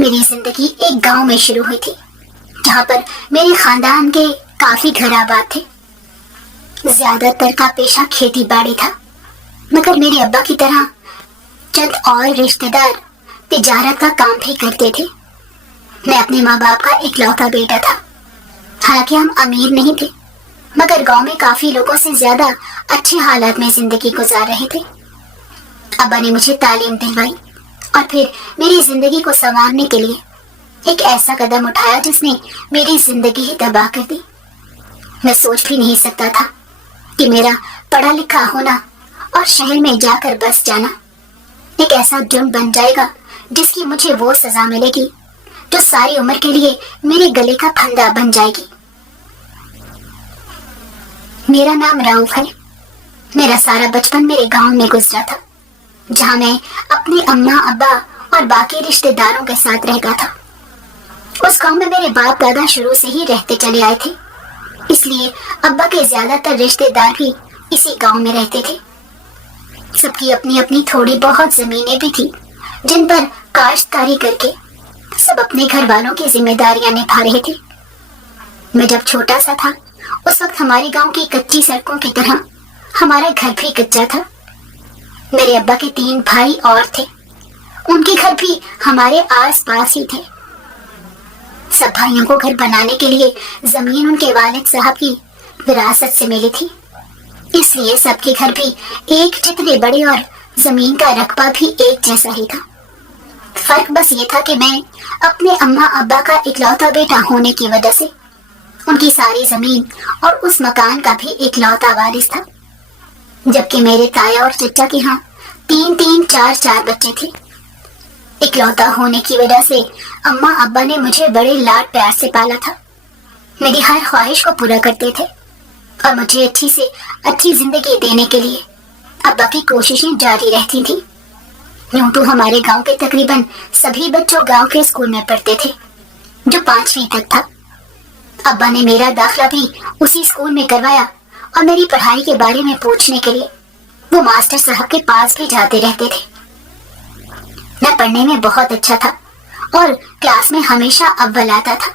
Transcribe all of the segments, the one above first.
میری زندگی ایک گاؤں میں شروع ہوئی تھی جہاں پر میرے خاندان کے کافی گھر آباد تھے۔ زیادہ تر کا پیشہ کھیتی باڑی تھا، مگر میرے ابا کی طرح چند اور رشتہ دار تجارت کا کام بھی کرتے تھے۔ میں اپنے ماں باپ کا اکلوتا بیٹا تھا۔ حالانکہ ہم امیر نہیں تھے، مگر گاؤں میں کافی لوگوں سے زیادہ اچھے حالات میں زندگی گزار رہے تھے۔ ابا نے مجھے تعلیم دلوائی اور پھر میری زندگی کو سنوارنے کے لیے ایک ایسا قدم اٹھایا جس نے میری زندگی ہی تباہ کر دی۔ میں سوچ بھی نہیں سکتا تھا کہ میرا پڑھا لکھا ہونا اور شہر میں جا کر بس جانا ایک ایسا جرم بن جائے گا جس کی مجھے وہ سزا ملے گی جو ساری عمر کے لیے میرے گلے کا پھندا بن جائے گی۔ میرا نام راؤف ہے۔ میرا سارا بچپن میرے گاؤں میں گزرا تھا، جہاں میں اپنے اماں ابا اور باقی رشتہ داروں کے ساتھ رہتا تھا۔ اس گاؤں میں میرے باپ دادا شروع سے ہی رہتے چلے آئے تھے، اس لیے ابا کے زیادہ تر رشتہ دار بھی اسی گاؤں میں رہتے تھے۔ سب کی اپنی اپنی تھوڑی بہت زمینیں بھی تھی جن پر کاشتکاری کر کے سب اپنے گھر والوں کی ذمہ داریاں نبھا رہے تھے۔ میں جب چھوٹا سا تھا اس وقت ہمارے گاؤں کی کچی سڑکوں کی طرح ہمارا گھر بھی کچا تھا۔ میرے ابا کے 3 بھائی اور تھے، ان کے گھر بھی ہمارے آس پاس ہی تھے۔ سب بھائیوں کو گھر بنانے کے لیے زمین ان کے والد صاحب کی وراثت سے ملی تھی، اس لیے سب کے گھر بھی ایک جتنے بڑے اور زمین کا رقبہ بھی ایک جیسا ہی تھا۔ فرق بس یہ تھا کہ میں اپنے اماں ابا کا اکلوتا بیٹا ہونے کی وجہ سے ان کی ساری زمین اور اس مکان کا بھی اکلوتا وارث تھا، جبکہ میرے تایا اور چچا کے ہاں 3 4 بچے تھے۔ اکلوتا ہونے کی وجہ سے اماں ابا نے مجھے بڑے لاڈ پیار سے پالا تھا، میری ہر خواہش کو پورا کرتے تھے اور مجھے اچھی سے اچھی زندگی دینے کے لیے ابا کی کوششیں جاری رہتی تھیں۔ یوں تو ہمارے گاؤں کے تقریباً سبھی بچوں گاؤں کے اسکول میں پڑھتے تھے جو 5ویں تک تھا۔ ابا نے میرا داخلہ بھی اسی اسکول میں کروایا اور میری پڑھائی کے بارے میں پوچھنے کے لیے وہ ماسٹر صاحب کے پاس بھی جاتے رہتے تھے۔ میں پڑھنے میں بہت اچھا تھا اور کلاس میں ہمیشہ اول آتا تھا،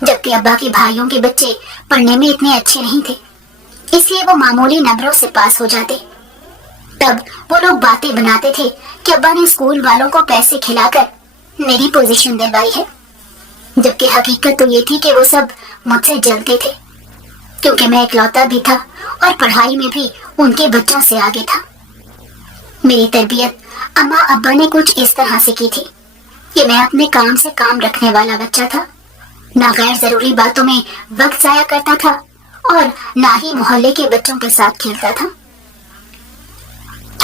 جبکہ ابا کے بھائیوں کے بچے پڑھنے میں اتنے اچھے نہیں تھے، اس لیے وہ معمولی نمبروں سے پاس ہو جاتے۔ تب وہ لوگ باتیں بناتے تھے کہ ابا نے اسکول والوں کو پیسے کھلا کر میری پوزیشن دلوائی ہے، جبکہ حقیقت تو یہ تھی کہ وہ سب مجھ سے جلتے تھے، کیونکہ میں اکلوتا بھی تھا اور پڑھائی میں بھی ان کے بچوں سے آگے تھا۔ میری تربیت اماں ابا نے کچھ اس طرح سے کی تھی کہ میں اپنے کام سے کام رکھنے والا بچہ تھا، نہ غیر ضروری باتوں میں وقت ضائع کرتا تھا اور نہ ہی محلے کے بچوں کے ساتھ کھیلتا تھا۔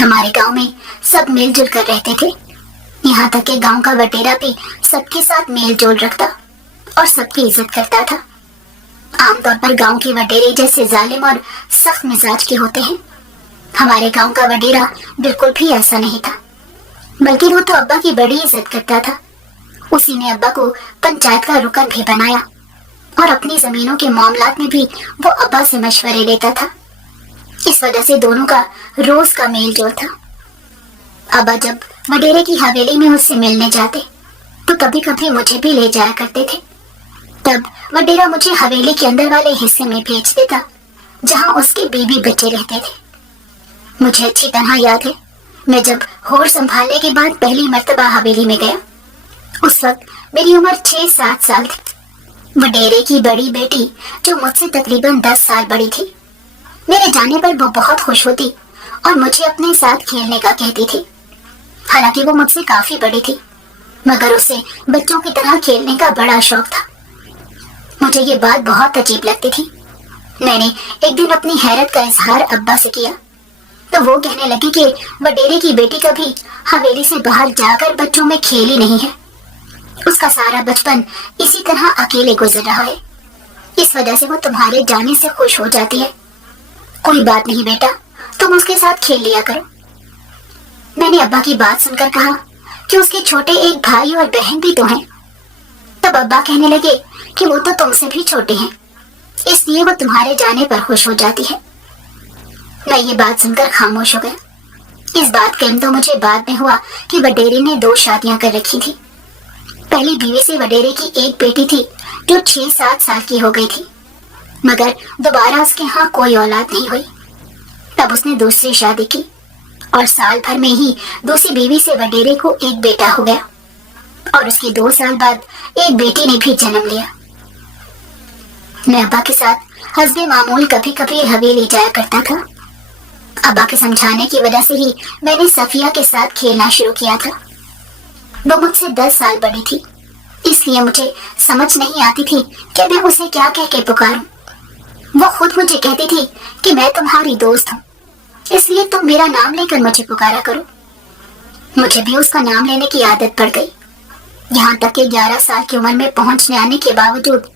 ہمارے گاؤں میں سب مل جل کر رہتے تھے، یہاں تک کہ گاؤں کا وڈیرا بھی سب کے ساتھ میل جول رکھتا اور سب کی عزت کرتا تھا۔ عام طور پر گاؤں کے وڈیرے جیسے ظالم اور سخت مزاج کے ہوتے ہیں، ہمارے گاؤں کا وڈیرا بالکل بھی ایسا نہیں تھا، بلکہ وہ تو ابا کی بڑی عزت کرتا تھا۔ اسی نے ابا کو پنچایت کا رکن بھی بنایا اور اپنی زمینوں کے معاملات میں بھی وہ ابا سے مشورے لیتا تھا، اس وجہ سے دونوں کا روز کا میل جول تھا۔ ابا جب وڈیرے کی حویلی میں اس سے ملنے جاتے تو کبھی کبھی مجھے بھی لے جایا کرتے تھے۔ تب وڈیرا مجھے حویلی کے اندر والے حصے میں بھیج دیتا جہاں اس کے بیوی بچے رہتے تھے۔ مجھے اچھی طرح یاد ہے، میں جب ہور سنبھالنے کے بعد پہلی مرتبہ حویلی میں گیا، اس وقت میری عمر 6 7 سال تھی۔ وڈیرے کی بڑی بیٹی جو مجھ سے تقریباً 10 سال بڑی تھی، میرے جانے پر وہ بہت خوش ہوتی اور مجھے اپنے ساتھ کھیلنے کا کہتی تھی۔ حالانکہ وہ مجھ سے کافی بڑی تھی، مگر اسے بچوں کی طرح کھیلنے کا بڑا شوق تھا۔ مجھے یہ بات بہت عجیب لگتی تھی۔ میں نے ایک دن اپنی حیرت کا اظہار ابا سے کیا تو وہ کہنے لگے کہ وڈیرے کی بیٹی کبھی حویلی سے باہر جا کر بچوں میں کھیل ہی نہیں ہے، اس کا سارا بچپن اسی طرح اکیلے گزر رہا ہے، اس وجہ سے وہ تمہارے جانے سے خوش ہو جاتی ہے۔ کوئی بات نہیں بیٹا، تم اس کے ساتھ کھیل لیا کرو۔ میں نے ابا کی بات سن کر کہا کہ اس کے چھوٹے ایک بھائی اور بہن بھی تو ہیں۔ تب ابا کہنے لگے کہ وہ تو تم سے بھی چھوٹے ہیں، اس لیے وہ تمہارے جانے پر خوش ہو جاتی ہے۔ میں یہ بات سن کر خاموش ہو گیا۔ اس بات کا علم تو مجھے بعد میں ہوا کہ وڈیرے نے 2 شادیاں کر رکھی تھی۔ پہلی بیوی سے وڈیرے کی ایک بیٹی تھی جو 6-7 سال کی ہو گئی تھی، مگر دوبارہ اس کے ہاں کوئی اولاد نہیں ہوئی۔ تب اس نے دوسری شادی کی اور سال بھر میں ہی دوسری بیوی سے وڈیرے کو ایک بیٹا ہو گیا، اور اس کی 2 سال بعد ایک بیٹی نے بھی جنم لیا۔ میں ابا کے ساتھ حسب معمول کبھی کبھی حویلی جایا کرتا تھا۔ ابا کے سمجھانے کی وجہ سے ہی میں نے صفیہ کے ساتھ کھیلنا شروع کیا تھا۔ وہ مجھ سے 10 سال بڑی تھی، اس لیے مجھے سمجھ نہیں آتی تھی کہ میں اسے کیا کہہ کے پکاروں۔ وہ خود مجھے کہتی تھی کہ میں تمہاری دوست ہوں، اس لیے تم میرا نام لے کر مجھے پکارا کرو۔ مجھے بھی اس کا نام لینے کی عادت پڑ گئی، یہاں تک کہ 11 سال کی عمر میں پہنچنے آنے کے باوجود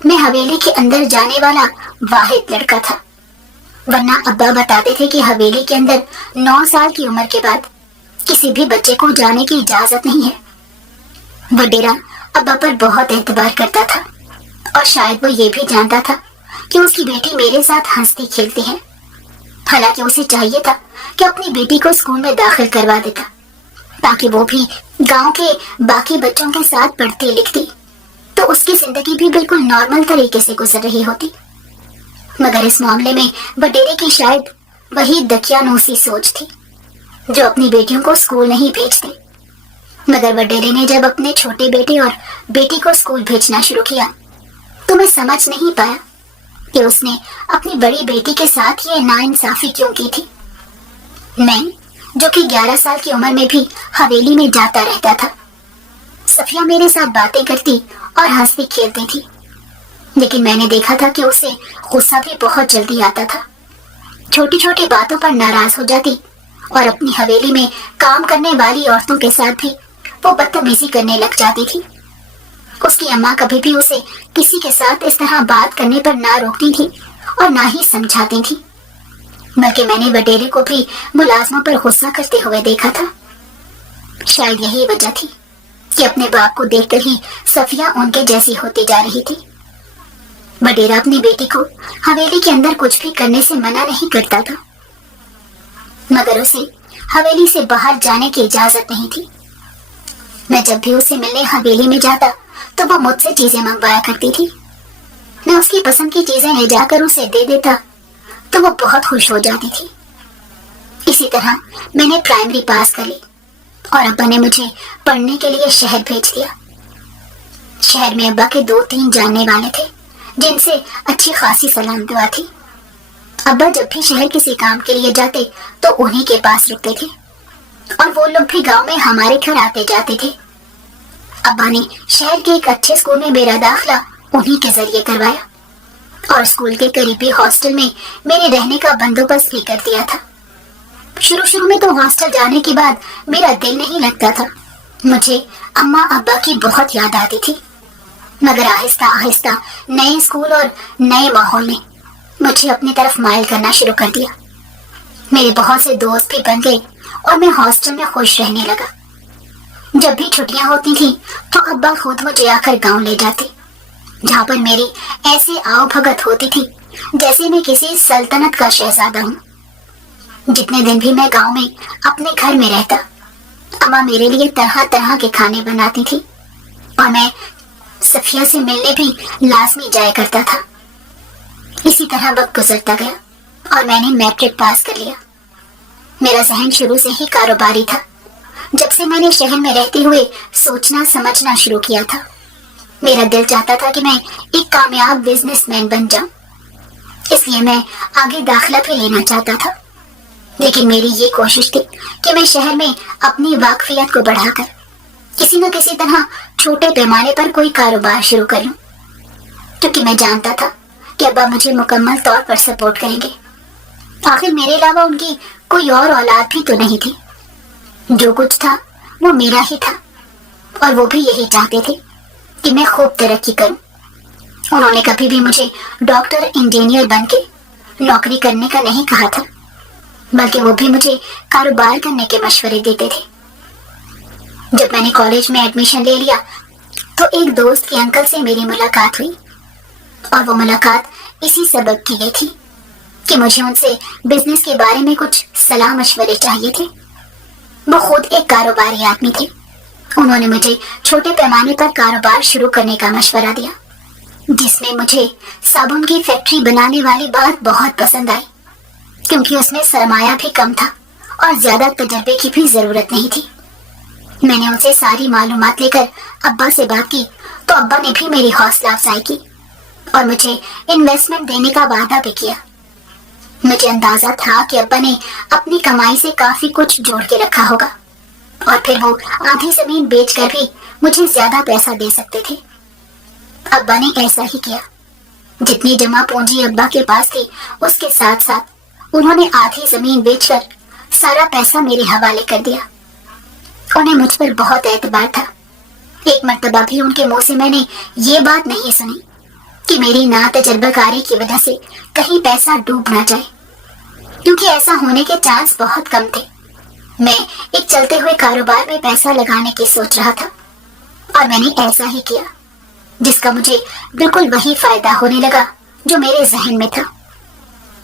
میں حویلی کے اندر جانے والا واحد لڑکا تھا، ورنہ ابا بتاتے تھے کہ حویلی کے اندر 9 سال کی عمر کے بعد کسی بھی بچے کو جانے کی اجازت نہیں ہے۔ وڈیرا ابا پر بہت اعتبار کرتا تھا، اور شاید وہ یہ بھی جانتا تھا کہ اس کی بیٹی میرے ساتھ ہنستی کھیلتی ہے۔ حالانکہ اسے چاہیے تھا کہ اپنی بیٹی کو اسکول میں داخل کروا دیتا، تاکہ وہ بھی گاؤں کے باقی بچوں کے ساتھ پڑھتی لکھتی تو اس کی زندگی بھی بالکل نارمل طریقے سے گزر رہی ہوتی۔ مگر اس معاملے میں وڈیرے کی شاید وہی دقیانوسی سوچ تھی جو اپنی بیٹیوں کو اسکول نہیں بھیجتے۔ مگر وڈیرے نے جب اپنے چھوٹے بیٹے اور بیٹی کو اسکول بھیجنا شروع کیا تو میں سمجھ نہیں پایا کہ اس نے اپنی بڑی بیٹی کے ساتھ یہ ناانصافی کیوں کی تھی۔ میں جو کہ 11 سال کی عمر میں بھی حویلی میں جاتا رہتا تھا، صفیہ میرے ساتھ باتیں کرتی اور ہنستی کھیلتی تھی، لیکن میں نے دیکھا تھا کہ اسے غصہ بھی بہت جلدی آتا تھا۔ چھوٹی چھوٹی باتوں پر ناراض ہو جاتی اور اپنی حویلی میں کام کرنے والی عورتوں کے ساتھ بھی وہ بدتمیزی کرنے لگ جاتی تھی۔ اس کی اماں کبھی بھی اسے کسی کے ساتھ اس طرح بات کرنے پر نہ روکتی تھی اور نہ ہی سمجھاتی تھی، بلکہ میں نے وڈیرے کو بھی ملازموں پر غصہ کرتے ہوئے دیکھا تھا۔ شاید یہی وجہ تھی کہ اپنے باپ کو دیکھ کر ہی صفیہ ان کے جیسی ہوتی جا رہی تھی۔ وڈیرا اپنی بیٹی کو حویلی کے اندر کچھ بھی کرنے سے منع نہیں کرتا تھا، مگر اسے حویلی سے باہر جانے کی اجازت نہیں تھی۔ میں جب بھی اسے ملنے حویلی میں جاتا تو وہ مجھ سے چیزیں منگوایا کرتی تھی۔ میں اس کی پسند کی چیزیں لے جا کر اسے دے دیتا تو وہ بہت خوش ہو جاتی تھی۔ اسی طرح میں نے پرائمری پاس کر لی اور ابا نے مجھے پڑھنے کے لیے شہر بھیج دیا۔ شہر میں ابا کے 2-3 جاننے والے تھے جن سے اچھی خاصی سلام دعا تھی۔ ابا جب بھی شہر کسی کام کے لیے جاتے تو انہی کے پاس رکتے تھے، اور وہ لوگ بھی گاؤں میں ہمارے گھر آتے جاتے تھے۔ ابا نے شہر کے ایک اچھے اسکول میں میرا داخلہ انہی کے ذریعے کروایا، اور اسکول کے قریبی ہاسٹل میں میرے رہنے کا بندوبست بھی کر دیا تھا۔ شروع میں تو ہاسٹل جانے کے بعد میرا دل نہیں لگتا تھا، مجھے اماں ابا کی بہت یاد آتی تھی، مگر آہستہ آہستہ نئے اسکول اور نئے ماحول نے مجھے اپنی طرف مائل کرنا شروع کر دیا۔ میرے بہت سے دوست بھی بن گئے اور میں ہاسٹل میں خوش رہنے لگا۔ جب بھی چھٹیاں ہوتی تھیں تو ابا خود مجھے آ کر گاؤں لے جاتے، جہاں پر میری ایسے آؤ بھگت ہوتی تھی جیسے میں کسی سلطنت کا شہزادہ ہوں۔ جتنے دن بھی میں گاؤں میں اپنے گھر میں رہتا، اماں میرے لیے طرح طرح کے کھانے بناتی تھی، اور میں صفیہ سے ملنے بھی لازمی جایا کرتا تھا۔ اسی طرح وقت گزرتا گیا اور میں نے میٹرک پاس کر لیا۔ میرا ذہن شروع سے ہی کاروباری تھا، جب سے میں نے شہر میں رہتے ہوئے سوچنا سمجھنا شروع کیا تھا۔ میرا دل چاہتا تھا کہ میں ایک کامیاب بزنس مین بن جاؤں، اس لیے میں آگے داخلہ بھی لینا چاہتا تھا، لیکن میری یہ کوشش تھی کہ میں شہر میں اپنی واقفیت کو بڑھا کر کسی نہ کسی طرح چھوٹے پیمانے پر کوئی کاروبار شروع کر لوں، کیونکہ میں جانتا تھا کہ ابا مجھے مکمل طور پر سپورٹ کریں گے۔ آخر میرے علاوہ ان کی کوئی اور اولاد بھی تو نہیں تھی، جو کچھ تھا وہ میرا ہی تھا، اور وہ بھی یہی چاہتے تھے کہ میں خوب ترقی کروں۔ انہوں نے کبھی بھی مجھے ڈاکٹر انجینئر بن کے نوکری کرنے کا نہیں کہا تھا، بلکہ وہ بھی مجھے کاروبار کرنے کے مشورے دیتے تھے۔ جب میں نے کالج میں ایڈمیشن لے لیا تو ایک دوست کے انکل سے میری ملاقات ہوئی، اور وہ ملاقات اسی سبب کی گئی تھی کہ مجھے ان سے بزنس کے بارے میں کچھ صلاح مشورے چاہیے تھے۔ وہ خود ایک کاروباری آدمی تھے انہوں نے مجھے چھوٹے پیمانے پر کاروبار شروع کرنے کا مشورہ دیا، جس میں مجھے صابن کی فیکٹری بنانے والی بات بہت پسند آئی، کیونکہ اس میں سرمایہ بھی کم تھا اور زیادہ تجربے کی بھی ضرورت نہیں تھی۔ میں نے ان سے ساری معلومات لے کر ابا سے بات کی تو ابا نے بھی میری حوصلہ افزائی کی اور مجھے انویسٹمنٹ دینے کا وعدہ بھی کیا۔ مجھے اندازہ تھا کہ ابا نے اپنی کمائی سے کافی کچھ جوڑ کے رکھا ہوگا اور پھر وہ آدھی زمین بیچ کر بھی مجھے زیادہ پیسہ دے سکتے تھے۔ ابا نے ایسا ہی کیا۔ جتنی جمع پونجی ابا کے پاس تھی اس کے ساتھ ساتھ انہوں نے آدھی زمین بیچ کر سارا پیسہ میرے حوالے کر دیا۔ انہیں مجھ پر بہت اعتبار تھا۔ ایک مرتبہ بھی ان کے منہ سے میں نے یہ بات نہیں سنی کہ میری ناتجربہ کاری کی وجہ سے کہیں پیسہ ڈوب نہ جائے، کیونکہ ایسا ہونے کے چانس بہت کم تھے۔ میں ایک چلتے ہوئے کاروبار میں پیسہ لگانے کی سوچ رہا تھا اور میں نے ایسا ہی کیا، جس کا مجھے بالکل وہی فائدہ ہونے لگا جو میرے ذہن میں تھا۔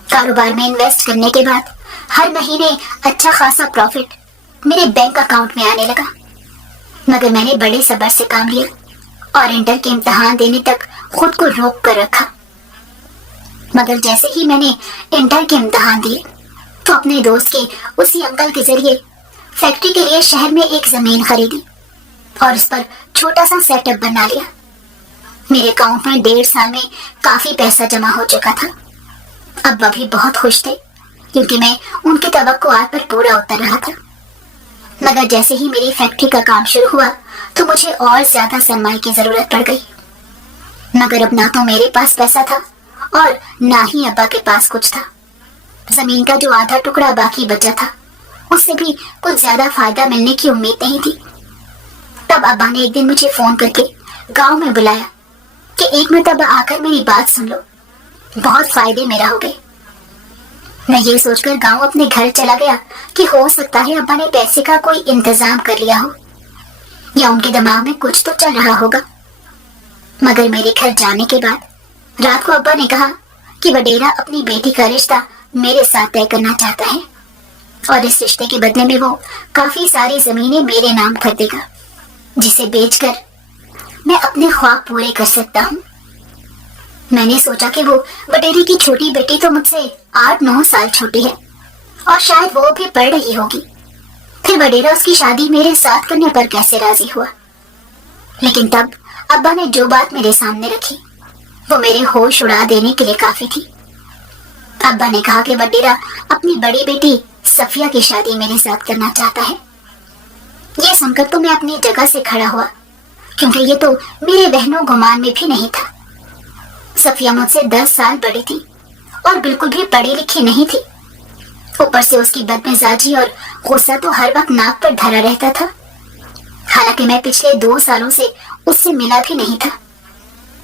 کاروبار میں انویسٹ کرنے کے بعد ہر مہینے اچھا خاصا پروفٹ میرے بینک اکاؤنٹ میں آنے لگا، مگر میں نے بڑے صبر سے کام لیا اور انٹر کے امتحان دینے تک خود کو روک کر رکھا۔ مگر جیسے ہی میں نے انٹر کے امتحان دیے تو اپنے دوست کے اسی انکل کے ذریعے فیکٹری کے لیے شہر میں ایک زمین خریدی اور اس پر چھوٹا سا سیٹ اپ بنا لیا۔ میرے اکاؤنٹ میں 1.5 سال میں کافی پیسہ جمع ہو چکا تھا۔ ابا بھی بہت خوش تھے کیونکہ میں ان کی توقعات پر پورا اتر رہا تھا۔ مگر جیسے ہی میری فیکٹری کا کام شروع ہوا تو مجھے اور زیادہ سرمایہ کی ضرورت پڑ گئی، مگر اب نہ تو میرے پاس پیسہ تھا اور نہ ہی ابا کے پاس کچھ تھا۔ زمین کا جو آدھا ٹکڑا باقی بچا تھا اس سے بھی کچھ زیادہ فائدہ ملنے کی امید نہیں تھی۔ تب ابا نے ایک دن مجھے فون کر کے گاؤں میں بلایا کہ ایک مرتبہ آ کر میری بات سن لو، بہت فائدے میرا ہو گئے۔ میں یہ سوچ کر گاؤں اپنے گھر چلا گیا کہ ہو سکتا ہے ابا نے پیسے کا کوئی انتظام کر لیا ہو یا ان کے دماغ میں کچھ تو چل رہا ہوگا۔ مگر میرے گھر جانے کے بعد رات کو ابا نے کہا کہ وڈیرا اپنی بیٹی کا رشتہ میرے ساتھ طے کرنا چاہتا ہے اور اس رشتے کے بدلے میں وہ کافی ساری زمینیں میرے نام کر دے گا، جسے بیچ کر میں اپنے خواب پورے کر سکتا ہوں۔ میں نے سوچا کہ وہ وڈیرے کی چھوٹی بیٹی تو مجھ سے 8-9 سال چھوٹی ہے اور شاید وہ بھی پڑھ رہی ہوگی، پھر وڈیرا اس کی شادی میرے ساتھ کرنے پر کیسے راضی ہوا۔ لیکن تب ابا نے جو بات میرے سامنے رکھی وہ میرے ہوش اڑا دینے کے لیے کافی تھی۔ ابا نے کہا کہ وڈیرا اپنی بڑی بیٹی صفیہ کی شادی میرے ساتھ کرنا چاہتا ہے۔ یہ سن کر تو میں اپنی جگہ سے کھڑا ہوا، کیونکہ یہ تو میرے وہم و گمان میں بھی نہیں تھا۔ صفیہ مجھ سے 10 سال بڑی تھی اور بالکل بھی پڑھی لکھی نہیں تھی، اوپر سے اس کی بدمزاجی اور غصہ تو ہر وقت ناک پر دھرا رہتا تھا۔ حالانکہ میں پچھلے 2 سالوں سے اس سے ملا بھی نہیں تھا۔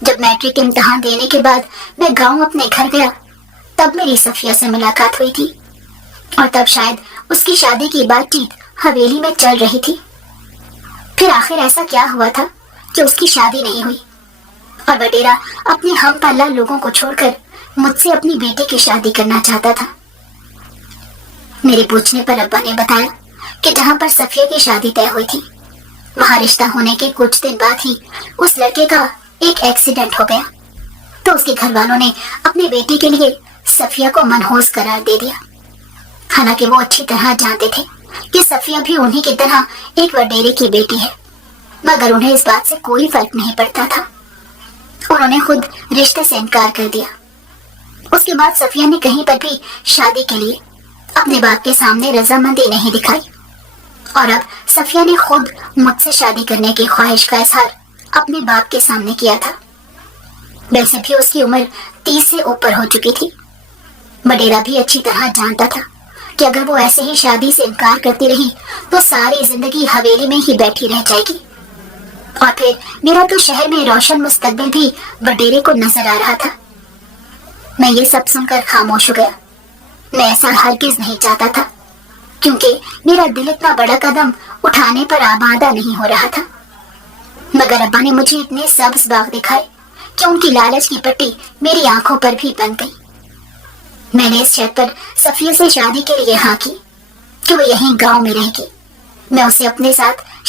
جب میٹرک امتحان دینے کے بعد میں گاؤں اپنے گھر گیا تب میری صفیہ سے ملاقات ہوئی تھی اور تب شاید اس کی شادی کی بات چیت حویلی میں چل رہی تھی۔ پھر آخر ایسا کیا ہوا تھا کہ اس کی شادی نہیں ہوئی اور وڈیرا اپنے ہم پلہ لوگوں کو چھوڑ کر مجھ سے اپنی بیٹی کی شادی کرنا چاہتا تھا۔ میرے پوچھنے پر ابا نے بتایا کہ جہاں پر صفیہ کی شادی طے ہوئی تھی وہاں رشتہ ہونے کے کچھ دن بعد ہی اس لڑکے کا ایک ایکسیڈنٹ ہو گیا، تو اس کے گھر والوں نے اپنی بیٹی کے لیے صفیہ کو منحوس قرار دے دیا، حالانکہ وہ اچھی طرح جانتے تھے کہ صفیہ بھی انہی کی طرح ایک وڈیرے کی بیٹی ہے، مگر انہیں اس بات سے کوئی فرق نہیں پڑتا تھا۔ انہوں نے خود رشتے سے انکار کر دیا۔ اس کے بعد صفیہ نے کہیں پر بھی شادی کے لیے اپنے باپ کے سامنے رضامندی نہیں دکھائی اور اب صفیہ نے خود مجھ سے شادی کرنے کی خواہش کا اظہار اپنے باپ کے سامنے کیا تھا۔ ویسے بھی اس کی عمر 30 سے اوپر ہو چکی تھی۔ وڈیرا بھی اچھی طرح جانتا تھا کہ اگر وہ ایسے ہی شادی سے انکار کرتی رہی تو ساری زندگی حویلی میں ہی بیٹھی رہ جائے گی، اور پھر میرا تو شہر میں روشن مستقبل بھی وڈیرے کو نظر آ رہا تھا۔ میں یہ سب سن کر خاموش ہو گیا۔ میں ایسا ہرگز نہیں چاہتا تھا، کیونکہ میرا دل اتنا بڑا قدم اٹھانے پر آمادہ نہیں ہو رہا تھا۔ مگر ابا نے مجھے اتنے سبز باغ دکھائے کہ ان کی لالچ کی پٹی میری آنکھوں پر بھی بند گئی۔ میں نے اس شرط پر صفیہ سے شادی کے لیے ہاں کی کہ وہ یہیں گاؤں میں رہے گی، میں اسے اپنے ساتھ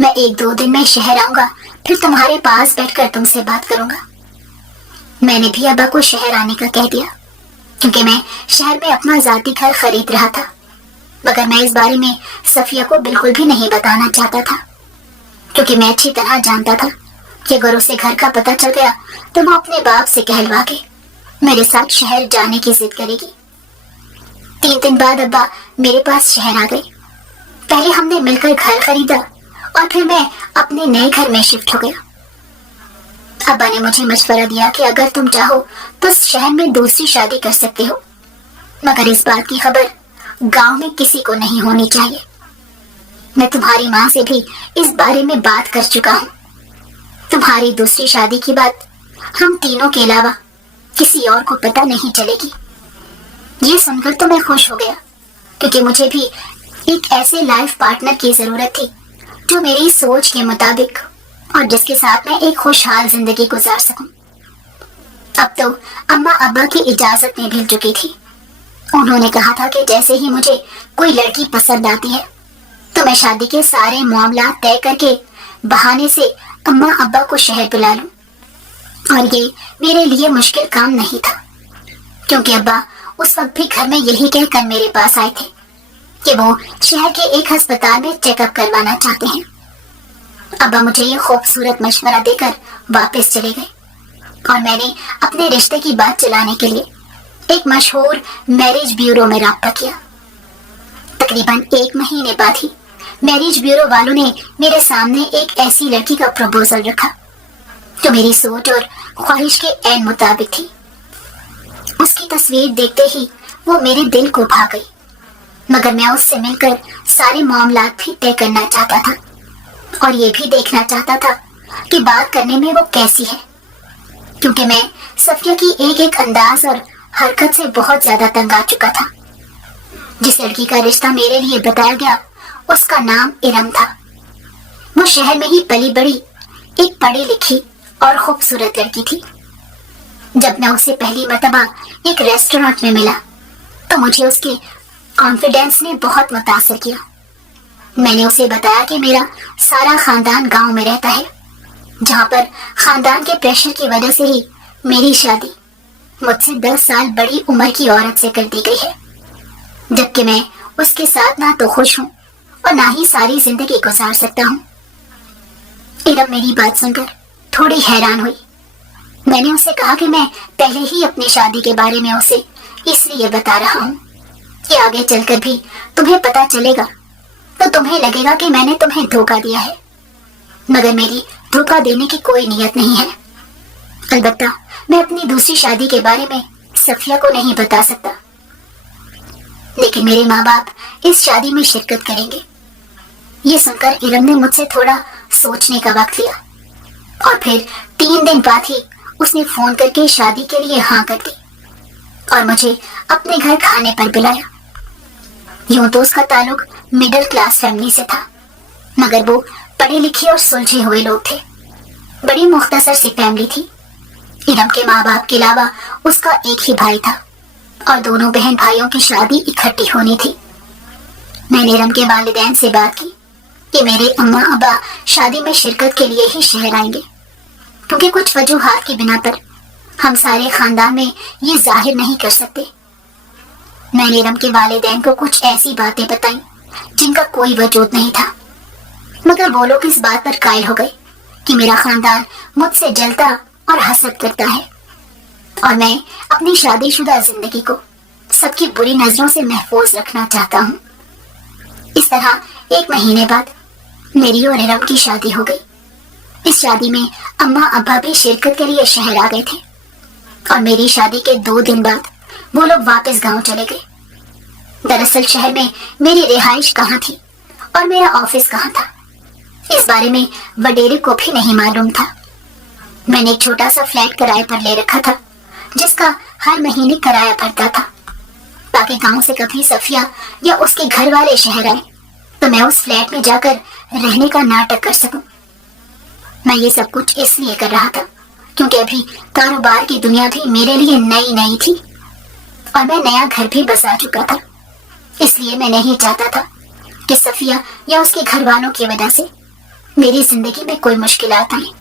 میں 1-2 دن میں شہر آؤں گا, پھر تمہارے پاس بیٹھ کر تم سے بات کروں گا. میں نے بھی ابا کو شہر آنے کا کہہ دیا, کیونکہ میں شہر میں اپنا ذاتی گھر خرید رہا تھا, مگر میں اس بارے میں صفیہ کو بالکل بھی نہیں بتانا چاہتا تھا, کیونکہ میں اچھی طرح جانتا تھا کہ اگر اسے گھر کا پتہ چل گیا تو وہ اپنے باپ سے کہلوا کے میرے ساتھ شہر جانے کی ضد کرے گی. 3 دن بعد ابا میرے پاس شہر آ گئے. پہلے ہم نے مل کر گھر خریدا اور پھر میں اپنے نئے گھر میں شفٹ ہو گیا. ابا نے مجھے مشورہ دیا کہ اگر تم چاہو تو اس شہر میں دوسری شادی کر سکتے ہو, مگر اس بات کی خبر گاؤں میں کسی کو نہیں ہونی چاہیے. میں تمہاری ماں سے بھی اس بارے میں بات کر چکا ہوں. تمہاری دوسری شادی کی بات ہم تینوں کے علاوہ کسی اور کو پتہ نہیں چلے گی. یہ سن کر تو میں خوش ہو گیا, کیونکہ مجھے بھی ایک ایسے لائف پارٹنر کی ضرورت تھی جو میری سوچ کے مطابق اور جس کے ساتھ میں ایک خوشحال زندگی گزار سکوں. اب تو اماں ابا کی اجازت میں مل چکی تھی. انہوں نے کہا تھا کہ جیسے ہی مجھے کوئی لڑکی پسند آتی ہے تو میں شادی کے سارے معاملات طے کر کے بہانے سے اماں ابا کو شہر بلا لوں. اور یہ میرے لیے مشکل کام نہیں تھا, کیونکہ ابا اس وقت بھی گھر میں یہی کہہ کر میرے پاس آئے تھے کہ وہ شہر کے ایک ہسپتال میں چیک اپ کروانا چاہتے ہیں. ابا مجھے یہ خوبصورت مشورہ دے کر واپس چلے گئے, اور میں نے اپنے رشتے کی بات چلانے کے لیے ایک مشہور میرج بیورو میں رابطہ کیا. تقریباً 1 مہینے بعد ہی میرج بیورو والوں نے میرے سامنے ایک ایسی لڑکی کا پروپوزل رکھا جو میری سوچ اور خواہش کے عین مطابق تھی. اس کی تصویر دیکھتے ہی وہ میرے دل کو بھا گئی, مگر میں اس سے مل کر سارے معاملات بھی طے کرنا چاہتا تھا, اور یہ بھی دیکھنا چاہتا تھا کہ بات کرنے میں وہ کیسی ہے, کیونکہ میں صفیہ کی ایک انداز اور حرکت سے بہت زیادہ تنگ آ چکا تھا. جس لڑکی کا رشتہ میرے لیے بتایا گیا اس کا نام ارم تھا. وہ شہر میں ہی پلی بڑی ایک پڑھی لکھی اور خوبصورت لڑکی تھی. جب میں اسے پہلی مرتبہ ایک ریسٹورانٹ میں ملا تو مجھے اس کے کانفیڈینس نے بہت متاثر کیا. میں نے اسے بتایا کہ میرا سارا خاندان گاؤں میں رہتا ہے, جہاں پر خاندان کے پریشر کی وجہ سے ہی میری شادی مجھ سے 10 سال بڑی عمر کی عورت سے کر دی گئی ہے, جبکہ میں اس کے ساتھ نہ تو خوش ہوں اور نہ ہی ساری زندگی گزار سکتا ہوں. ارم میری بات سن کر تھوڑی حیران ہوئی. میں نے اسے کہا کہ میں پہلے ہی اپنی شادی کے بارے میں اسے اس لیے بتا رہا ہوں کہ آگے چل کر بھی تمہیں پتا چلے گا تو تمہیں لگے گا کہ میں نے تمہیں دھوکہ دیا ہے, مگر میری دھوکہ دینے کی کوئی نیت نہیں ہے. البتہ میں اپنی دوسری شادی کے بارے میں صفیہ کو نہیں بتا سکتا, لیکن میرے ماں باپ اس شادی میں شرکت کریں گے. یہ سن کر ارم نے مجھ سے تھوڑا سوچنے کا وقت لیا, اور پھر 3 دن بعد ہی اس نے فون کر کے شادی کے لیے ہاں کر دی اور مجھے اپنے گھر کھانے پر بلایا. یوں تو اس کا تعلق مڈل کلاس فیملی سے تھا, مگر وہ پڑھے لکھے اور سلجھے ہوئے لوگ تھے. بڑی مختصر سی فیملی تھی. ارم کے ماں باپ کے علاوہ اس کا ایک ہی بھائی تھا, اور دونوں بہن بھائیوں کی شادی اکٹھی ہونی تھی. میں نے ارم کے والدین سے بات کی کہ میرے اماں ابا شادی میں شرکت کے لیے ہی شہر آئیں گے, کیونکہ کچھ وجوہات کی بنا پر ہم سارے خاندان میں یہ ظاہر نہیں کر سکتے. میں نے ارم کے والدین کو کچھ ایسی باتیں بتائیں جن کا کوئی وجود نہیں تھا, مگر وہ لوگ اس بات پر قائل ہو گئے کہ میرا خاندان مجھ سے جلتا اور حسد کرتا ہے, اور میں اپنی شادی شدہ زندگی کو سب کی بری نظروں سے محفوظ رکھنا چاہتا ہوں. اس طرح 1 مہینے بعد میری اور ارم کی شادی ہو گئی. اس شادی میں اماں ابا بھی شرکت کے لیے شہر آ گئے تھے, اور میری شادی کے 2 دن بعد وہ لوگ واپس گاؤں چلے گئے. دراصل شہر میں میری رہائش کہاں تھی اور میرا آفس کہاں تھا, اس بارے میں وڈیرے کو بھی نہیں معلوم تھا. میں نے ایک چھوٹا سا فلیٹ کرائے پر لے رکھا تھا, جس کا ہر مہینے کرایہ بھرتا تھا, تاکہ گاؤں سے کبھی صفیہ یا اس کے گھر والے شہر آئے تو میں اس فلیٹ میں جا کر رہنے کا ناٹک کر سکوں. میں یہ سب کچھ اس لیے کر رہا تھا کیونکہ ابھی کاروبار کی دنیا بھی میرے لیے نئی تھی, اور میں نیا گھر بھی بسا چکا تھا. اس لیے میں نہیں چاہتا تھا کہ صفیہ یا اس کے گھر والوں کی وجہ سے میری زندگی میں کوئی مشکلات آئیں،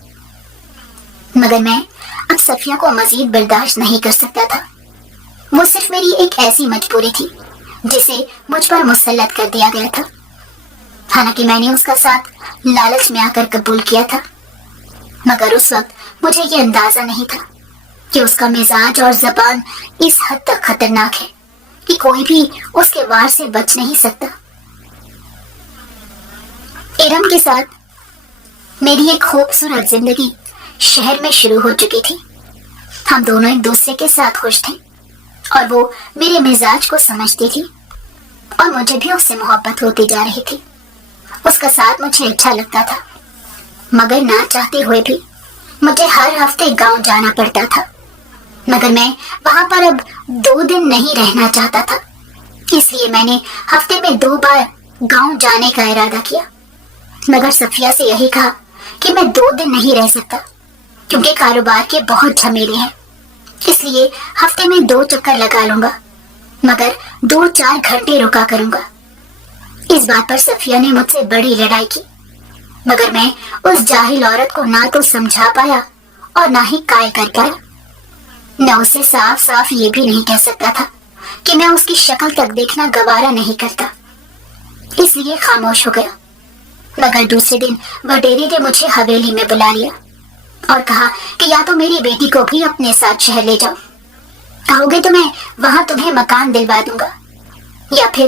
مگر میں اب صفیہ کو مزید برداشت نہیں کر سکتا تھا۔ وہ صرف میری ایک ایسی مجبوری تھی جسے مجھ پر مسلط کر دیا گیا تھا، حالانکہ میں نے اس کا ساتھ لالچ میں آ کر قبول کیا تھا، مگر اس وقت مجھے یہ اندازہ نہیں تھا کہ اس کا مزاج اور زبان اس حد تک خطرناک ہے کہ کوئی بھی اس کے وار سے بچ نہیں سکتا۔ ارم کے ساتھ میری ایک خوبصورت زندگی شہر میں شروع ہو چکی تھی۔ ہم دونوں ایک دوسرے کے ساتھ خوش تھے اور وہ میرے مزاج کو سمجھتی تھی اور مجھے بھی اس سے محبت ہوتی جا رہی تھی۔ اس کا ساتھ مجھے اچھا لگتا تھا، مگر نہ چاہتے ہوئے بھی مجھے ہر ہفتے گاؤں جانا پڑتا تھا، مگر میں وہاں پر اب 2 دن نہیں رہنا چاہتا تھا، اس لیے میں نے ہفتے میں 2 بار گاؤں جانے کا ارادہ کیا، مگر صفیہ سے یہی کہا کہ میں 2 دن نہیں رہ سکتا کیونکہ کاروبار کے بہت جھمیلے ہیں، اس لیے ہفتے میں 2 چکر لگا لوں گا، مگر 2-4 گھنٹے رکا کروں گا۔ اس بات پر صفیہ نے مجھ سے بڑی لڑائی کی، مگر میں اس جاہل عورت کو نہ تو سمجھا پایا اور نہ ہی قائل کر پایا۔ میں اسے صاف صاف یہ بھی نہیں کہہ سکتا تھا کہ میں اس کی شکل تک دیکھنا گوارا نہیں کرتا، اس لیے خاموش ہو گیا۔ مگر دوسرے دن وڈیری نے مجھے حویلی میں بلا لیا اور کہا کہ یا تو میری بیٹی کو بھی اپنے ساتھ شہر لے جاؤ، کہو گے تو میں وہاں تمہیں مکان دلوا دوں گا، یا پھر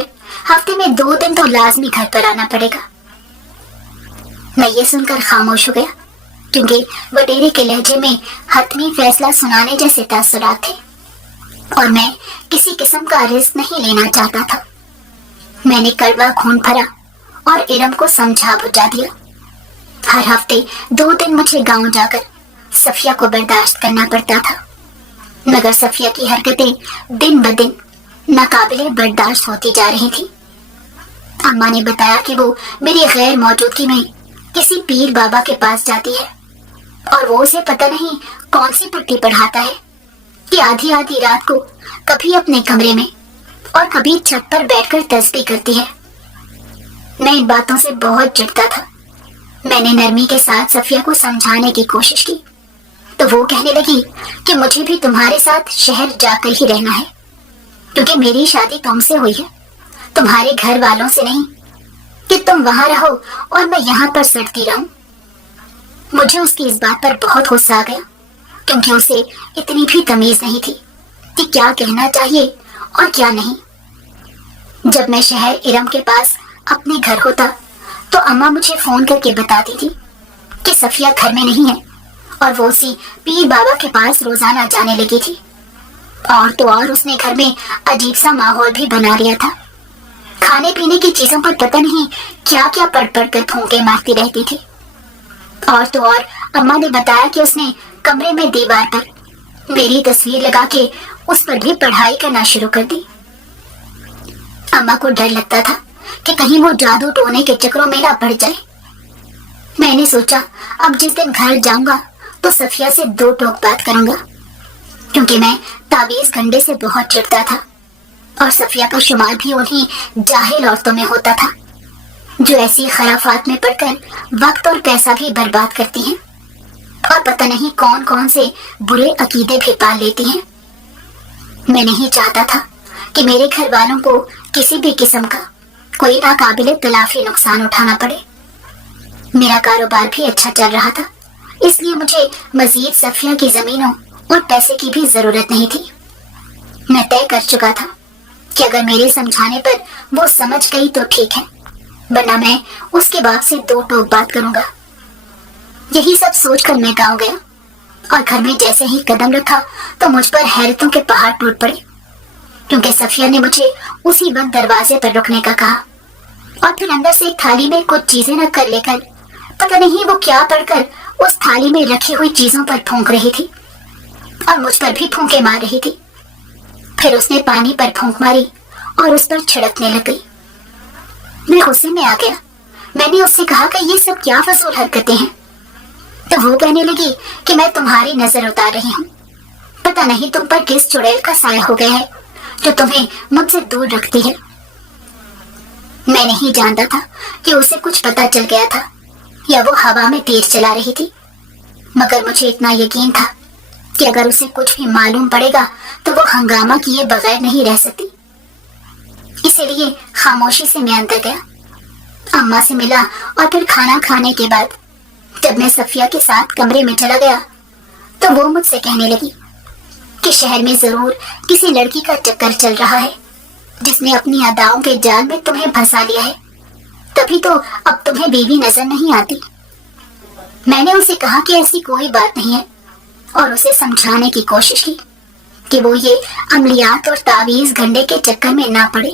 ہفتے میں 2 دن تو لازمی گھر پر آنا پڑے گا۔ میں یہ سن کر خاموش ہو گیا کیونکہ وڈیرے کے لہجے میں حتمی فیصلہ سنانے جیسے تاثرات تھے اور میں کسی قسم کا رزق نہیں لینا چاہتا تھا۔ میں نے کڑوا خون بھرا اور ارم کو سمجھا بجھا دیا۔ ہر ہفتے 2 دن مجھے گاؤں جا کر صفیہ کو برداشت کرنا پڑتا تھا، مگر صفیہ کی حرکتیں دن بدن ناقابل برداشت ہوتی جا رہی تھی۔ اماں نے بتایا کہ وہ میری غیر موجودگی میں کسی پیر بابا کے پاس جاتی ہے اور وہ اسے پتہ نہیں کون سی پٹی پڑھاتا ہے کہ آدھی آدھی رات کو کبھی اپنے کمرے میں اور کبھی چھت پر بیٹھ کر تسبیح کرتی ہے۔ میں ان باتوں سے بہت چڑھتا تھا۔ میں نے نرمی کے ساتھ صفیہ کو سمجھانے کی کوشش کی تو وہ کہنے لگی کہ مجھے بھی تمہارے ساتھ شہر جا کر ہی رہنا ہے کیونکہ میری شادی تم سے ہوئی ہے، تمہارے گھر والوں سے نہیں کہ تم وہاں رہو اور میں یہاں پر سڑتی رہوں۔ مجھے اس کی اس بات پر بہت غصہ آ گیا کیونکہ اسے اتنی بھی تمیز نہیں تھی کہ کیا کہنا چاہیے اور کیا نہیں۔ جب میں شہر ارم کے پاس اپنے گھر ہوتا تو اماں مجھے فون کر کے بتاتی تھی کہ صفیہ گھر میں نہیں ہے اور وہ اسی پیر بابا کے پاس روزانہ جانے لگی تھی، اور تو اور اس نے گھر میں عجیب سا ماحول بھی بنا لیا تھا۔ کھانے پینے کی چیزوں پر پتہ نہیں کیا کیا پڑھ پڑھ کر پھونکے مارتی رہتی تھی، اور تو اور اماں نے بتایا کہ اس نے کمرے میں دیوار پر میری تصویر لگا کے اس پر بھی پڑھائی کرنا شروع کر دی۔ اماں کو ڈر لگتا تھا کہ کہیں وہ جادو ٹونے کے چکروں میں نہ پڑ جائے۔ میں نے سوچا اب جس دن گھر جاؤں گا تو صفیہ سے 2 ٹوک بات کروں گا کیونکہ میں تعویذ گھنٹے سے بہت چڑھتا تھا اور صفیہ کا شمار بھی انہیں جاہل عورتوں میں ہوتا تھا جو ایسی خرافات میں پڑ کر وقت اور پیسہ بھی برباد کرتی ہیں اور پتہ نہیں کون کون سے برے عقیدے بھی پال لیتی ہیں۔ میں نہیں چاہتا تھا کہ میرے گھر والوں کو کسی بھی قسم کا کوئی ناقابل تلافی نقصان اٹھانا پڑے۔ میرا کاروبار بھی اچھا چل رہا تھا، اس لیے مجھے مزید صفیہ کی زمینوں اور پیسے کی بھی ضرورت نہیں تھی۔ میں طے کر چکا تھا کہ اگر میرے سمجھانے پر وہ سمجھ گئی تو ٹھیک ہے، ورنہ میں اس کے باپ سے 2 ٹوک بات کروں گا۔ یہی سب سوچ کر میں گاؤں گیا اور گھر میں جیسے ہی قدم رکھا تو مجھ پر حیرتوں کے پہاڑ ٹوٹ پڑے کیونکہ صفیہ نے مجھے اسی بند دروازے پر رکنے کا کہا اور پھر اندر سے ایک تھالی میں کچھ چیزیں رکھ کر لے کر پتہ نہیں وہ کیا پڑھ کر اس تھالی میں رکھی ہوئی چیزوں پر پھونک رہی تھی اور مجھ پر بھی پھونکے مار رہی تھی۔ پھر اس نے پانی پر پھونک ماری اور اس پر چھڑکنے لگ گئی۔ میں غصے میں آ گیا۔ میں نے اس سے کہا کہ یہ سب کیا فضول حرکتیں ہیں، تو وہ کہنے لگی کہ میں تمہاری نظر اتار رہی ہوں، پتہ نہیں تم پر کس چڑیل کا سایہ ہو گیا ہے جو تمہیں مجھ سے دور رکھتی ہے۔ میں نہیں جانتا تھا کہ اسے کچھ پتہ چل گیا تھا یا وہ ہوا میں تیر چلا رہی تھی، مگر مجھے اتنا یقین تھا کہ اگر اسے کچھ بھی معلوم پڑے گا تو وہ ہنگامہ کیے بغیر نہیں رہ سکتی۔ اسی لیے خاموشی سے میں اندر گیا، اماں سے ملا، اور پھر کھانا کھانے کے بعد جب میں صفیہ کے ساتھ کمرے میں چلا گیا تو وہ مجھ سے کہنے لگی کہ شہر میں ضرور کسی لڑکی کا چکر چل رہا ہے جس نے اپنی اداؤں کے جال میں تمہیں پھنسا لیا ہے، تبھی تو اب تمہیں بیوی نظر نہیں آتی۔ میں نے اسے کہا کہ ایسی کوئی بات نہیں ہے، اور اسے سمجھانے کی کوشش کی کہ وہ یہ عملیات اور تعویذ گھنڈے کے چکر میں نہ پڑے،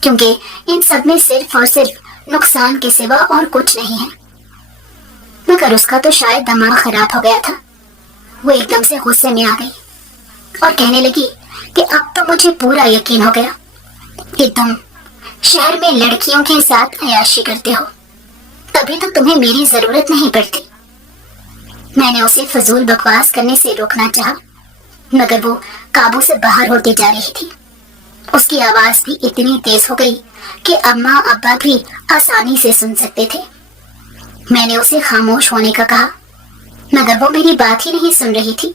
کیونکہ ان سب میں صرف اور صرف نقصان کے سوا اور کچھ نہیں ہے۔ مگر اس کا تو شاید دماغ خراب ہو گیا تھا، وہ ایک دم سے غصے میں آ گئی اور کہنے لگی کہ اب تو مجھے پورا یقین ہو گیا کہ تم شہر میں لڑکیوں کے ساتھ عیاشی کرتے ہو، تبھی تو تمہیں میری ضرورت نہیں پڑتی۔ میں نے اسے فضول بکواس کرنے سے روکنا چاہا، مگر وہ قابو سے باہر ہوتی جا رہی تھی۔ اس کی آواز بھی اتنی تیز ہو گئی کہ اماں ابا بھی آسانی سے سن سکتے تھے۔ میں نے اسے خاموش ہونے کا کہا، مگر وہ میری بات ہی نہیں سن رہی تھی،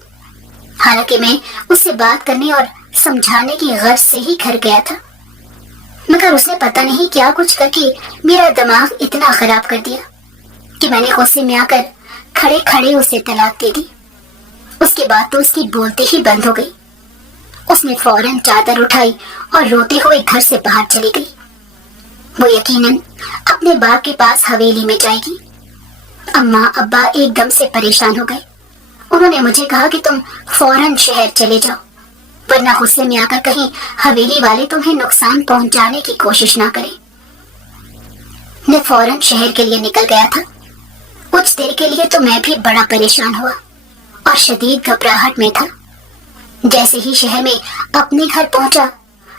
حالانکہ میں اس سے بات کرنے اور سمجھانے کی غرض سے ہی گھر گیا تھا، مگر اس نے پتہ نہیں کیا کچھ کر کے میرا دماغ اتنا خراب کر دیا کہ میں نے غصے میں آ کر کھڑے کھڑے اسے طلاق دے دی۔ اس کے بعد تو اس کی بولتے ہی بند ہو گئی۔ اس نے فوراً چادر اٹھائی اور روتے ہوئے گھر سے باہر چلی گئی۔ وہ یقیناً اپنے باپ کے پاس حویلی میں جائے گی۔ اماں ابا ایک دم سے پریشان ہو گئے۔ انہوں نے مجھے کہا کہ تم فوراً شہر چلے جاؤ، ورنہ غصے میں آ کر کہیں حویلی والے تمہیں نقصان پہنچانے کی کوشش نہ کریں۔ میں فوراً شہر کے لیے نکل گیا تھا۔ کچھ دیر کے لیے تو میں بھی بڑا پریشان ہوا اور شدید گھبراہٹ میں تھا۔ جیسے ہی شہر میں اپنے گھر پہنچا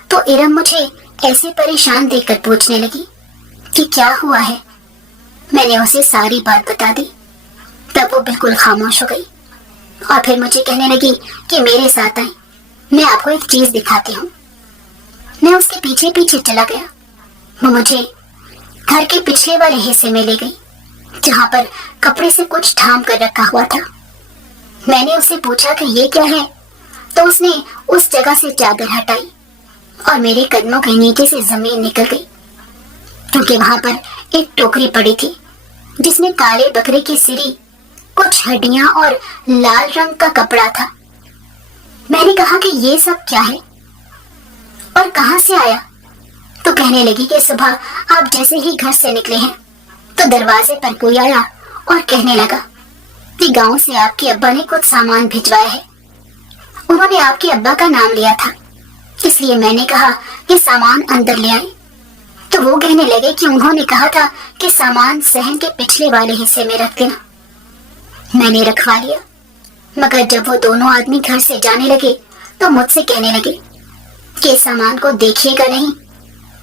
تو ارم مجھے ایسے پریشان دیکھ کر پوچھنے لگی کہ کیا ہوا ہے۔ میں نے اسے ساری بات بتا دی، تب وہ بالکل خاموش ہو گئی اور پھر مجھے کہنے لگی کہ میرے ساتھ آئیں، میں آپ کو ایک چیز دکھاتی ہوں۔ میں اس کے پیچھے پیچھے چلا گیا۔ وہ مجھے گھر کے پچھلے والے حصے میں لے گئی جہاں پر کپڑے سے کچھ ڈھانپ کر رکھا ہوا تھا۔ میں نے اسے پوچھا کہ یہ کیا ہے، تو اس نے اس جگہ سے چادر ہٹائی اور میرے قدموں کے نیچے سے زمین نکل گئی، کیونکہ وہاں پر ایک ٹوکری پڑی تھی جس میں کالے بکرے کی سری، کچھ ہڈیاں اور لال رنگ کا کپڑا تھا۔ میں نے کہا کہ یہ سب کیا ہے اور کہاں سے آیا؟ تو کہنے لگی کہ صبح آپ جیسے ہی گھر سے نکلے ہیں تو دروازے پر کوئی آیا اور کہنے لگا کہ گاؤں سے آپ کے ابا نے کچھ سامان بھجوایا ہے۔ انہوں نے آپ کے ابا کا نام لیا تھا، اس لیے میں نے کہا کہ سامان اندر لے آئے۔ تو وہ کہنے لگے کہ انہوں نے کہا تھا کہ سامان صحن کے پچھلے والے حصے میں رکھ دینا۔ میں نے رکھوا لیا، مگر جب وہ دونوں آدمی گھر سے جانے لگے تو مجھ سے کہنے لگے کہ سامان کو دیکھیے گا نہیں،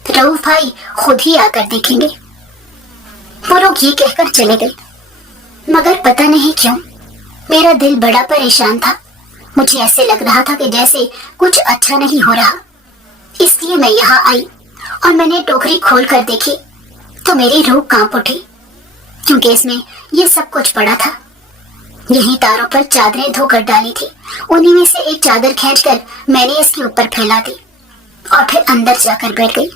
رؤوف بھائی خود ہی آ کر دیکھیں گے۔ وہ لوگ یہ کہہ کر چلے گئے، مگر پتہ نہیں کیوں میرا دل بڑا پریشان تھا۔ مجھے ایسے لگ رہا تھا کہ جیسے کچھ اچھا نہیں ہو رہا، اس لیے میں یہاں آئی اور میں نے ٹوکری کھول کر دیکھی تو میری روح کانپ اٹھی، کیونکہ اس میں یہ سب کچھ پڑا تھا۔ یہی تاروں پر چادریں دھو کر ڈالی تھی، انہی میں سے ایک چادر کھینچ کر میں نے اس کے اوپر پھیلا دی اور پھر اندر جا کر بیٹھ گئی۔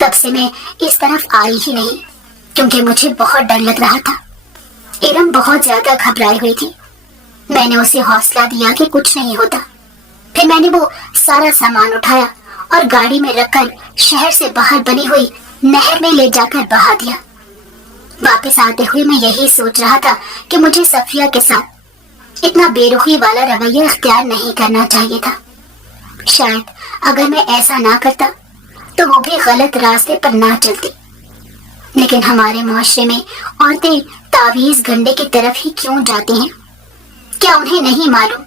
تب سے میں اس طرف آئی ہی نہیں، کیونکہ مجھے بہت ڈر لگ رہا تھا۔ ارم بہت زیادہ گھبرائی ہوئی تھی۔ میں نے اسے حوصلہ دیا کہ کچھ نہیں ہوتا۔ پھر میں نے وہ سارا سامان اٹھایا اور گاڑی میں رکھ کر شہر سے باہر بنی ہوئی نہر میں لے جا کر بہا دیا۔ واپس آتے ہوئے میں یہی سوچ رہا تھا کہ مجھے صفیہ کے ساتھ اتنا بے رخی والا رویہ اختیار نہیں کرنا چاہیے تھا۔ شاید اگر میں ایسا نہ کرتا تو وہ بھی غلط راستے پر نہ چلتی۔ لیکن ہمارے معاشرے میں عورتیں تعویذ گھنڈے کی طرف ہی کیوں جاتی ہیں؟ کیا انہیں نہیں معلوم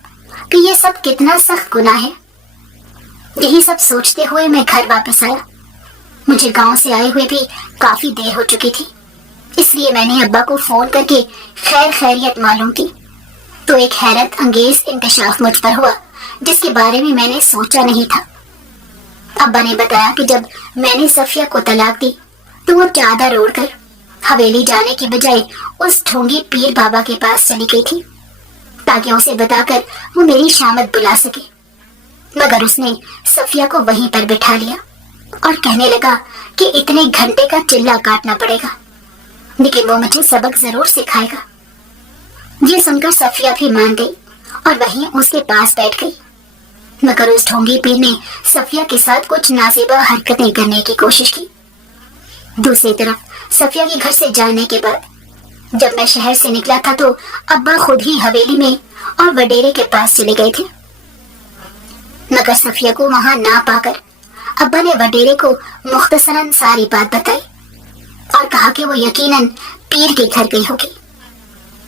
کہ یہ سب کتنا سخت گناہ ہے؟ یہی سب سوچتے ہوئے میں گھر واپس آیا۔ مجھے گاؤں سے آئے ہوئے بھی کافی دیر ہو چکی تھی، اس لیے میں نے ابا کو فون کر کے خیر خیریت معلوم کی تو ایک حیرت انگیز انکشاف مجھ پر ہوا جس کے بارے میں نے سوچا نہیں تھا۔ ابا نے بتایا کہ جب میں نے صفیہ کو طلاق دی تو وہ چادر اوڑھ کر حویلی جانے کی بجائے اس ڈھونگی پیر بابا کے پاس چلی گئی تھی تاکہ اسے بتا کر وہ میری شامت بلا سکے، مگر اس نے صفیہ کو وہیں پر بٹھا لیا اور کہنے لگا کہ اتنے گھنٹے کا چلا کاٹنا پڑے گا لیکن وہ مجھے سبق ضرور سکھائے گا۔ یہ سن کر صفیہ بھی مان گئی اور وہیں اس کے پاس بیٹھ گئی، مگر اس ڈھونگی پیر نے صفیہ کے ساتھ کچھ نازیبا حرکتیں کرنے کی کوشش کی۔ دوسری طرف صفیہ کے گھر سے جانے کے بعد جب میں شہر سے نکلا تھا تو ابا خود ہی حویلی میں اور وڈیرے کے پاس چلے گئے تھے، مگر صفیہ کو وہاں نہ پا کر ابا نے وڈیرے کو مختصراً ساری بات بتائی اور کہا کہ وہ یقیناً پیر کے گھر گئی ہوگی۔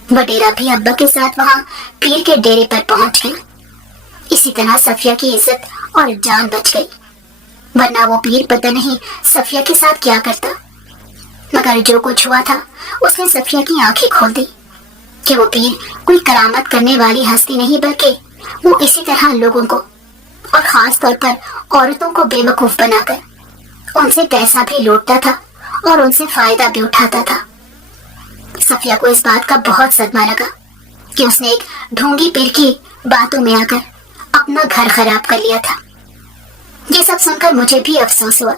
وڈیرا بھی ابا کے ساتھ وہاں پیر کے ڈیرے پر پہنچ گیا۔ اسی طرح صفیہ کی عزت اور جان بچ گئی، ورنہ وہ پیر پتہ نہیں صفیہ کے ساتھ کیا کرتا۔ مگر جو کچھ ہوا تھا اس نے صفیہ کی آنکھیں کھول دی کہ وہ پیر کوئی کرامت کرنے والی ہستی نہیں، بلکہ وہ اسی طرح لوگوں کو اور خاص طور پر عورتوں کو بے وقوف بنا کر ان سے پیسہ بھی لوٹتا تھا اور ان سے فائدہ بھی اٹھاتا تھا۔ صفیہ کو اس بات کا بہت صدمہ لگا کہ اس نے ایک ڈھونگی پیر کی باتوں میں آ کر اپنا گھر خراب کر لیا تھا۔ یہ سب سن کر مجھے بھی افسوس ہوا،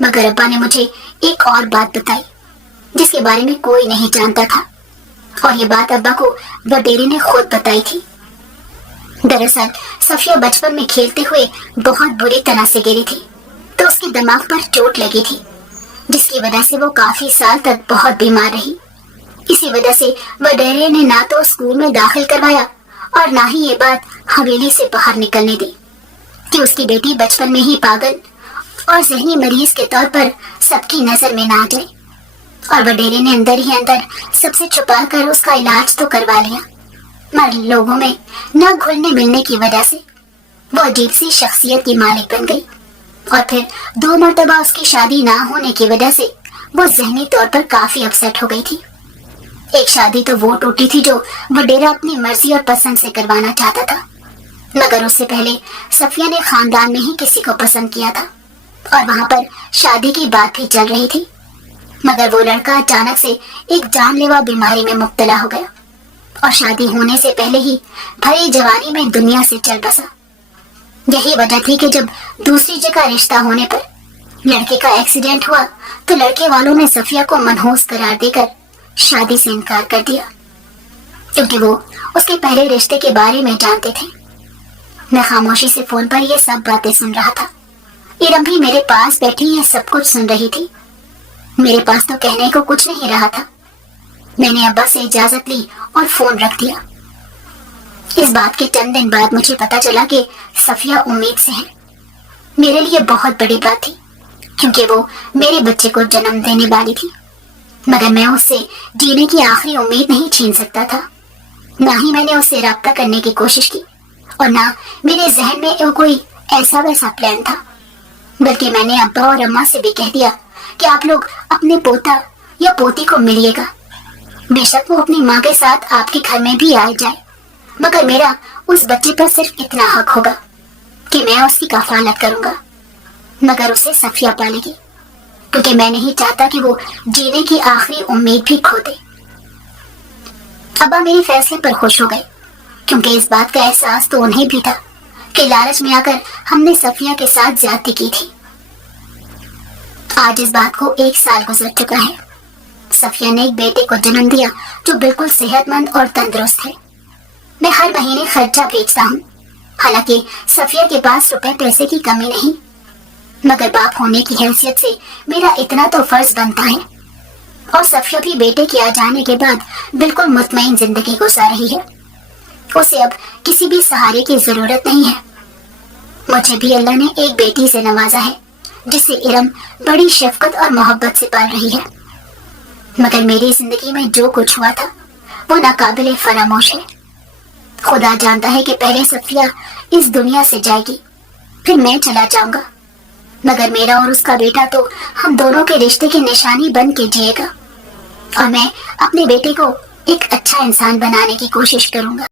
مگر ابا نے مجھے ایک اور بات بتائی جس کے بارے میں کوئی نہیں جانتا تھا، اور یہ بات ابا کو وڈیرے نے خود بتائی تھی۔ دراصل صفیہ بچپن میں کھیلتے ہوئے بہت بری طرح سے گری تھی تو اس کے دماغ پر چوٹ لگی تھی، جس کی وجہ سے وہ کافی سال تک بہت بیمار رہی۔ اسی وجہ سے وڈیرے نے نہ تو اسکول میں داخل کروایا اور نہ ہی یہ بات حویلی سے باہر نکلنے دی کہ اس کی بیٹی بچپن میں ہی پاگل اور ذہنی مریض کے طور پر سب کی نظر میں نہ آ جائے، اور وڈیرے نے اندر ہی اندر سب سے چھپا کر اس کا علاج تو کروا لیا، مگر لوگوں میں نہ گھلنے ملنے کی وجہ سے وہ عجیب سی شخصیت کی مالک بن گئی، اور پھر 2 مرتبہ اس کی شادی نہ ہونے کی وجہ سے وہ ذہنی طور پر کافی اپسیٹ ہو گئی تھی۔ ایک شادی تو وہ ٹوٹی تھی جو وڈیرا اپنی مرضی اور پسند سے کروانا چاہتا تھا، مگر اس سے پہلے صفیہ نے خاندان میں ہی کسی کو پسند کیا تھا اور وہاں پر شادی کی بات بھی چل رہی تھی، مگر وہ لڑکا اچانک سے ایک جان لیوا بیماری میں مبتلا ہو گیا اور شادی ہونے سے پہلے ہی بھری جوانی میں دنیا سے چل بسا۔ یہی وجہ تھی کہ جب دوسری جگہ رشتہ ہونے پر لڑکے کا ایکسیڈنٹ ہوا تو لڑکے والوں نے صفیہ کو منحوس قرار دے کر شادی سے انکار کر دیا، کیونکہ وہ اس کے پہلے رشتے کے بارے میں جانتے تھے۔ میں خاموشی سے فون پر یہ سب باتیں سن رہا تھا، ارم بھی میرے پاس بیٹھی یہ سب کچھ سن رہی تھی۔ میرے پاس تو کہنے کو کچھ نہیں رہا تھا۔ میں نے ابا سے اجازت لی اور فون رکھ دیا۔ اس بات کے چند دن بعد مجھے پتا چلا کہ صفیہ امید سے ہے۔ میرے لیے بہت بڑی بات تھی کیونکہ وہ میرے بچے کو جنم دینے والی تھی، مگر میں اس سے جینے کی آخری امید نہیں چھین سکتا تھا۔ نہ ہی میں نے اس سے رابطہ کرنے کی کوشش کی اور نہ میرے ذہن میں کوئی ایسا ویسا پلان تھا، بلکہ میں نے ابا اور اماں سے بھی کہہ دیا کہ آپ لوگ اپنے پوتا یا پوتی کو ملیے گا، بے شک وہ اپنی ماں کے ساتھ آپ کے گھر میں بھی آئے جائے، مگر میرا اس بچے پر صرف اتنا حق ہوگا کہ میں اس کی کفالت کروں گا، مگر اسے صفیہ پالے گی، کیونکہ میں نہیں چاہتا کہ وہ جینے کی آخری امید بھی کھو دے۔ ابا میرے فیصلے پر خوش ہو گئے کیونکہ اس بات کا احساس تو انہیں بھی تھا کہ لالچ میں آ کر ہم نے صفیہ کے ساتھ زیادتی کی تھی۔ آج اس بات کو 1 سال گزر چکا ہے۔ صفیہ نے ایک بیٹے کو جنم دیا جو بالکل صحت مند اور تندرست ہے۔ میں ہر مہینے خرچہ بھیجتا ہوں، حالانکہ صفیہ کے پاس روپے پیسے کی کمی نہیں، مگر باپ ہونے کی حیثیت سے میرا اتنا تو فرض بنتا ہے، اور صفیہ بھی بیٹے کے آ جانے کے بعد بالکل مطمئن زندگی گزار رہی ہے۔ اسے اب کسی بھی سہارے کی ضرورت نہیں ہے۔ مجھے بھی اللہ نے ایک بیٹی سے نوازا ہے جسے ارم بڑی شفقت اور محبت سے پال رہی ہے، مگر میری زندگی میں جو کچھ ہوا تھا وہ ناقابل فراموش ہے۔ خدا جانتا ہے کہ پہلے صفیہ اس دنیا سے جائے گی، پھر میں چلا جاؤں گا، مگر میرا اور اس کا بیٹا تو ہم دونوں کے رشتے کی نشانی بن کے جیے گا، اور میں اپنے بیٹے کو ایک اچھا انسان بنانے کی کوشش کروں گا۔